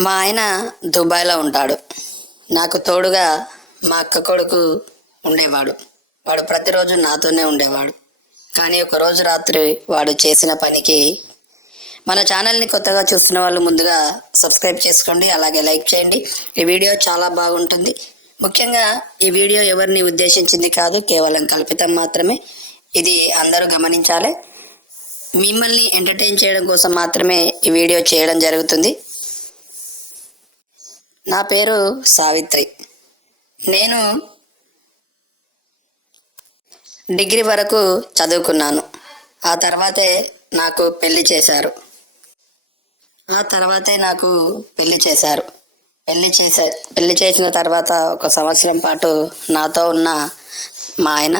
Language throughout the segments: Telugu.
మా ఆయన దుబాయ్లో ఉంటాడు. నాకు తోడుగా మా అక్క కొడుకు ఉండేవాడు. వాడు ప్రతిరోజు నాతోనే ఉండేవాడు. కానీ ఒక రోజు రాత్రి వాడు చేసిన పనికి మన ఛానల్ని కొత్తగా చూస్తున్న వాళ్ళు ముందుగా సబ్స్క్రైబ్ చేసుకోండి అలాగే లైక్ చేయండి. ఈ వీడియో చాలా బాగుంటుంది. ముఖ్యంగా ఈ వీడియో ఎవరిని ఉద్దేశించింది కాదు కేవలం కల్పితం మాత్రమే. ఇది అందరూ గమనించాలి. మిమ్మల్ని ఎంటర్టైన్ చేయడం కోసం మాత్రమే ఈ వీడియో చేయడం జరుగుతుంది. నా పేరు సావిత్రి. నేను డిగ్రీ వరకు చదువుకున్నాను. ఆ తర్వాతే నాకు పెళ్ళి చేశారు. ఆ తర్వాతే నాకు పెళ్ళి చేశారు. పెళ్ళి చేసే పెళ్ళి చేసిన తర్వాత ఒక సంవత్సరం పాటు నాతో ఉన్న మా ఆయన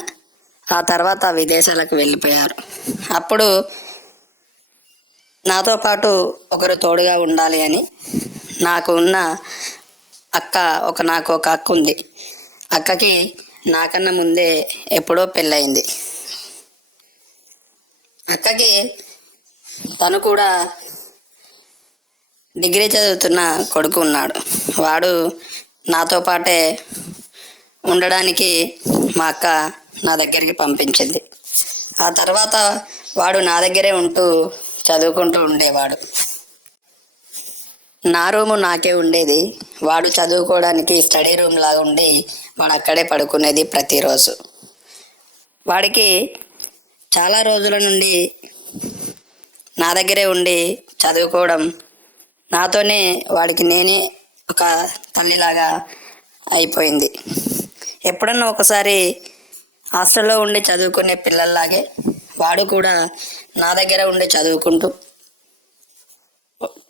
ఆ తర్వాత విదేశాలకు వెళ్ళిపోయారు. అప్పుడు నాతో పాటు ఒకరు తోడుగా ఉండాలి అని నాకు ఉన్న అక్క ఒక నాకు ఒక అక్క ఉంది. అక్కకి నాకన్నా ముందే ఎప్పుడో పెళ్ళయింది. అక్కకి తను కూడా డిగ్రీ చదువుతున్న కొడుకు ఉన్నాడు. వాడు నాతో పాటే ఉండడానికి మా అక్క నా దగ్గరికి పంపించింది. ఆ తర్వాత వాడు నా దగ్గరే ఉంటూ చదువుకుంటూ ఉండేవాడు. నా రూము నాకే ఉండేది. వాడు చదువుకోవడానికి స్టడీ రూమ్ లాగా ఉండి వాడు అక్కడే పడుకునేది ప్రతిరోజు. వాడికి చాలా రోజుల నుండి నా దగ్గరే ఉండి చదువుకోవడం నాతోనే వాడికి నేనే ఒక తల్లిలాగా అయిపోయింది. ఎప్పుడన్నా ఒకసారి హాస్టల్లో ఉండి చదువుకునే పిల్లల్లాగే వాడు కూడా నా దగ్గర ఉండి చదువుకుంటూ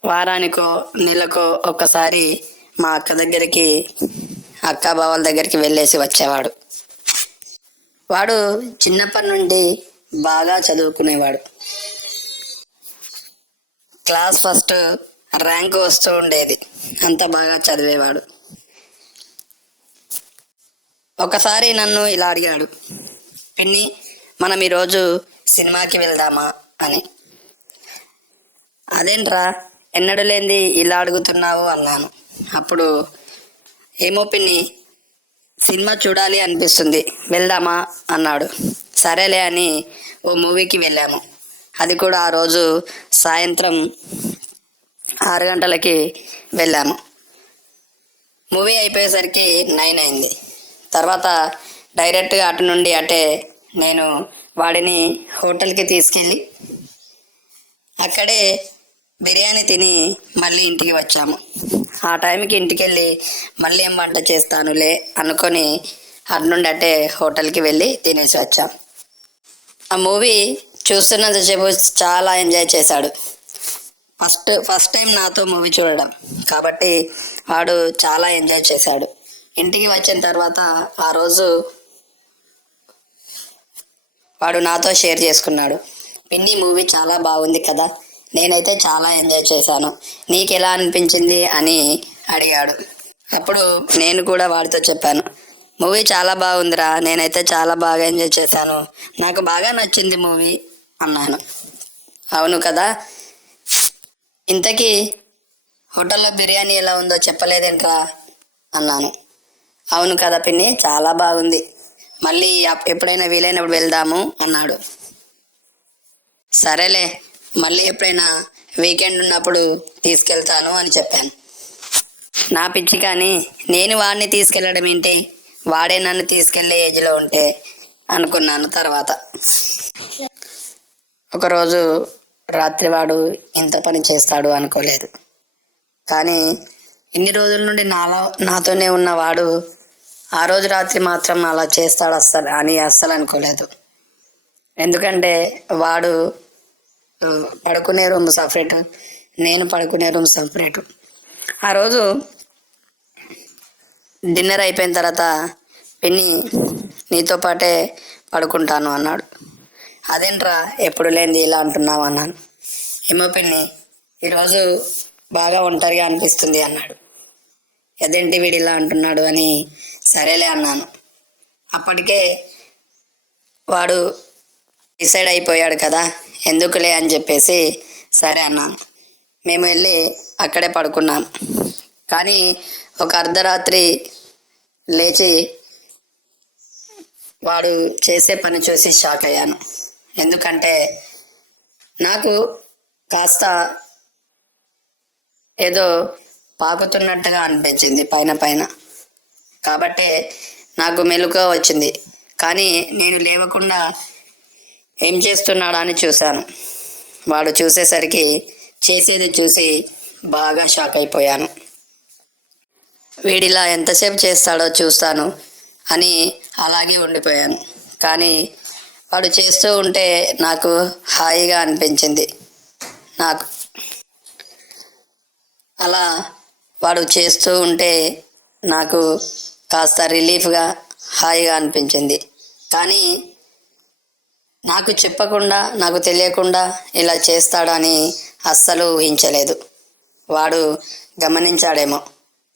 వారానికో నెలకో ఒక్కసారి మా అక్క దగ్గరికి అక్క బావల దగ్గరికి వెళ్ళేసి వచ్చేవాడు. వాడు చిన్నప్పటి నుండి బాగా చదువుకునేవాడు. క్లాస్ ఫస్ట్ ర్యాంక్ వస్తూ ఉండేది. అంత బాగా చదివేవాడు. ఒకసారి నన్ను ఇలా అడిగాడు. పిన్ని మనం ఈరోజు సినిమాకి వెళ్దామా? అని. అదేంట్రా? ఎన్నడు లేనిది ఇలా అడుగుతున్నావు అన్నాను. అప్పుడు ఏమో పిన్ని సినిమా చూడాలి అనిపిస్తుంది. వెళ్దామా? అన్నాడు. సరేలే అని ఓ మూవీకి వెళ్ళాము. అది కూడా ఆ రోజు సాయంత్రం ఆరు గంటలకి వెళ్ళాము. మూవీ అయిపోయేసరికి నైన్ అయింది. తర్వాత డైరెక్ట్గా అటు నుండి అటే నేను వాడిని హోటల్కి తీసుకెళ్ళి అక్కడే బిర్యానీ తిని మళ్ళీ ఇంటికి వచ్చాము. ఆ టైంకి ఇంటికి వెళ్ళి మళ్ళీ ఏం వంట చేస్తానులే అనుకొని అటు నుండి హోటల్కి వెళ్ళి తినేసి వచ్చాం. ఆ మూవీ చూస్తున్నంతసేపు చాలా ఎంజాయ్ చేశాడు. ఫస్ట్ ఫస్ట్ టైం నాతో మూవీ చూడడం కాబట్టి వాడు చాలా ఎంజాయ్ చేశాడు. ఇంటికి వచ్చిన తర్వాత ఆ రోజు వాడు నాతో షేర్ చేసుకున్నాడు. పిన్ని మూవీ చాలా బాగుంది కదా. నేనైతే చాలా ఎంజాయ్ చేశాను. నీకు ఎలా అనిపించింది అని అడిగాడు. అప్పుడు నేను కూడా వాడితో చెప్పాను. మూవీ చాలా బాగుందిరా నేనైతే చాలా బాగా ఎంజాయ్ చేశాను. నాకు బాగా నచ్చింది మూవీ అన్నాను. అవును కదా? ఇంతకీ హోటల్లో బిర్యానీ ఎలా ఉందో చెప్పలేదేంట్రా? అన్నాను. అవును కదా పిన్ని చాలా బాగుంది. మళ్ళీ అప్- ఎప్పుడైనా వీలైనప్పుడు వెళ్దాము అన్నాడు. సరేలే మళ్ళీ ఎప్పుడైనా వీకెండ్ ఉన్నప్పుడు తీసుకెళ్తాను అని చెప్పాను. నా పిచ్చి కానీ నేను వాడిని తీసుకెళ్ళడం ఏంటి? వాడే నన్ను తీసుకెళ్ళే ఏజ్లో ఉంటే అనుకున్నాను తర్వాత. ఒకరోజు రాత్రి వాడు ఇంత పని చేస్తాడు అనుకోలేదు. కానీ ఇన్ని రోజుల నుండి నాలో నాతోనే ఉన్నవాడు ఆ రోజు రాత్రి మాత్రం అలా చేస్తాడు అస్సలు అని అస్సలు అనుకోలేదు. ఎందుకంటే వాడు పడుకునే రూమ్ సపరేట్. నేను పడుకునే రూమ్ సపరేట్. ఆ రోజు డిన్నర్ అయిపోయిన తర్వాత పిన్ని నీతో పాటే పడుకుంటాను అన్నాడు. అదేంట్రా ఎప్పుడు లేనిది ఇలా అంటున్నావు? అన్నాను. ఏమో పిన్ని ఈరోజు బాగా ఒంటరిగా అనిపిస్తుంది అన్నాడు. అదేంటి వీడు ఇలా అంటున్నాడు అని సరేలే అన్నాను. అప్పటికే వాడు డిసైడ్ అయిపోయాడు కదా. ఎందుకులే అని చెప్పేసి సరే అన్నాను మేము వెళ్ళి అక్కడే పడుకున్నాం. కానీ ఒక అర్ధరాత్రి లేచి వాడు చేసే పని చూసి షాక్ అయ్యాను. ఎందుకంటే నాకు కాస్త ఏదో పాకుతున్నట్టుగా అనిపించింది పైన పైన. కాబట్టి నాకు మెలుక వచ్చింది. కానీ నేను లేవకుండా ఏం చేస్తున్నాడా అని చూశాను. వాడు చూసేసరికి చేసేది చూసి బాగా షాక్ అయిపోయాను. వీడిలా ఎంతసేపు చేస్తాడో చూస్తాను అని అలాగే ఉండిపోయాను. కానీ వాడు చేస్తూ ఉంటే నాకు హాయిగా అనిపించింది. నాకు అలా వాడు చేస్తూ ఉంటే నాకు కాస్త రిలీఫ్గా హాయిగా అనిపించింది. కానీ నాకు చెప్పకుండా నాకు తెలియకుండా ఇలా చేస్తాడని అస్సలు ఊహించలేదు. వాడు గమనించాడేమో.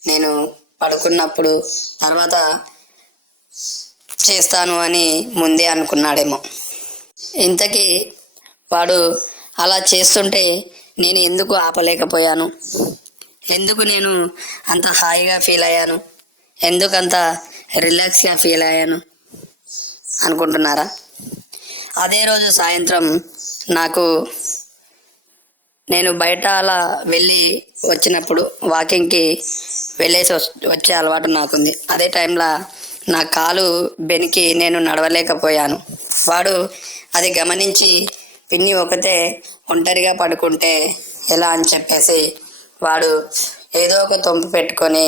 నేను పడుకున్నప్పుడు తర్వాత చేస్తాను అని ముందే అనుకున్నాడేమో. ఇంతకీ వాడు అలా చేస్తుంటే నేను ఎందుకు ఆపలేకపోయాను? ఎందుకు నేను అంత హాయిగా ఫీల్ అయ్యాను? ఎందుకంత రిలాక్స్గా ఫీల్ అయ్యాను? అనుకుంటున్నారా? అదే రోజు సాయంత్రం నాకు నేను బయట అలా వెళ్ళి వచ్చినప్పుడు వాకింగ్కి వెళ్ళేసి వచ్చే అలవాటు నాకుంది. అదే టైంలో నా కాలు బెనికి నేను నడవలేకపోయాను. వాడు అది గమనించి పిన్ని ఒకతే ఒంటరిగా పడుకుంటే ఎలా అని చెప్పేసి వాడు ఏదో ఒక తొంపు పెట్టుకొని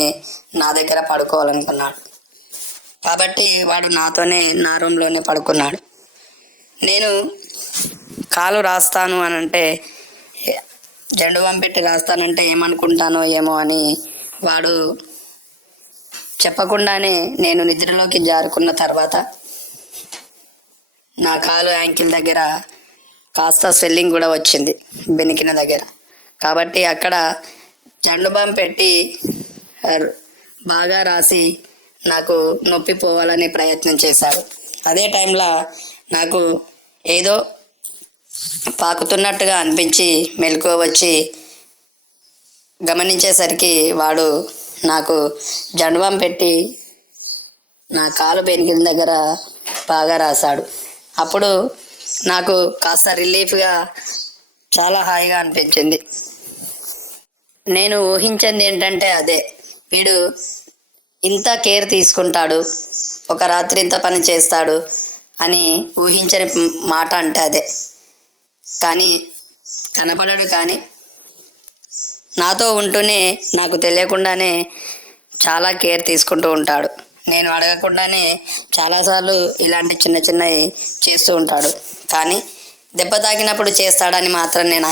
నా దగ్గర పడుకోవాలనుకున్నాడు. కాబట్టి వాడు నాతోనే నా రూమ్లోనే పడుకున్నాడు. నేను కాలు రాస్తాను అని అంటే జెండు పెట్టి రాస్తానంటే ఏమనుకుంటానో ఏమో అని వాడు చెప్పకుండానే నేను నిద్రలోకి జారుకున్న తర్వాత నా కాలు యాంకిల్ దగ్గర కాస్త స్వెల్లింగ్ కూడా వచ్చింది బెనికిన దగ్గర. కాబట్టి అక్కడ జండు బాం పెట్టి బాగా రాసి నాకు నొప్పి పోవాలని ప్రయత్నం చేశాడు అదే టైంలో నాకు ఏదో పాకుతున్నట్టుగా అనిపించి మెలకువ వచ్చి గమనించేసరికి వాడు నాకు జండవం పెట్టి నా కాలు పెరిగిన దగ్గర బాగా రాశాడు. అప్పుడు నాకు కాస్త రిలీఫ్గా చాలా హాయిగా అనిపించింది. నేను ఊహించింది ఏంటంటే అదే. వీడు ఇంత కేర్ తీసుకుంటాడు. ఒక రాత్రి ఇంత పని చేస్తాడు. అని ఊహించని మాట అంటే అదే. కానీ కనపడడు కానీ నాతో ఉంటూనే నాకు తెలియకుండానే చాలా కేర్ తీసుకుంటూ ఉంటాడు. నేను అడగకుండానే చాలాసార్లు ఇలాంటి చిన్న చిన్నవి చేస్తూ ఉంటాడు. కానీ దెబ్బ తాకినప్పుడు చేస్తాడని మాత్రం నేను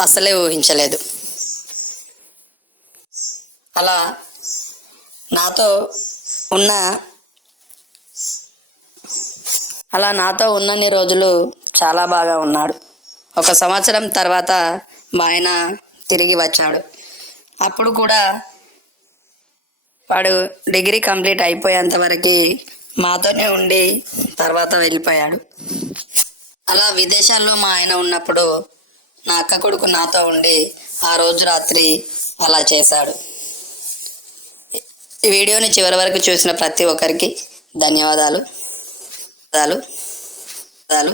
అసలే ఊహించలేదు. అలా నాతో ఉన్న అలా నాతో ఉన్నన్ని రోజులు చాలా బాగా ఉన్నాడు. ఒక సంవత్సరం తర్వాత మా ఆయన తిరిగి వచ్చాడు. అప్పుడు కూడా వాడు డిగ్రీ కంప్లీట్ అయిపోయేంత వరకు మాతోనే ఉండి తర్వాత వెళ్ళిపోయాడు. అలా విదేశాల్లో మా ఆయన ఉన్నప్పుడు నా అక్క కొడుకు నాతో ఉండి ఆ రోజు రాత్రి అలా చేశాడు. ఈ వీడియోని చివరి వరకు చూసిన ప్రతి ఒక్కరికి ధన్యవాదాలు. ధన్యవాదాలు ధన్యవాదాలు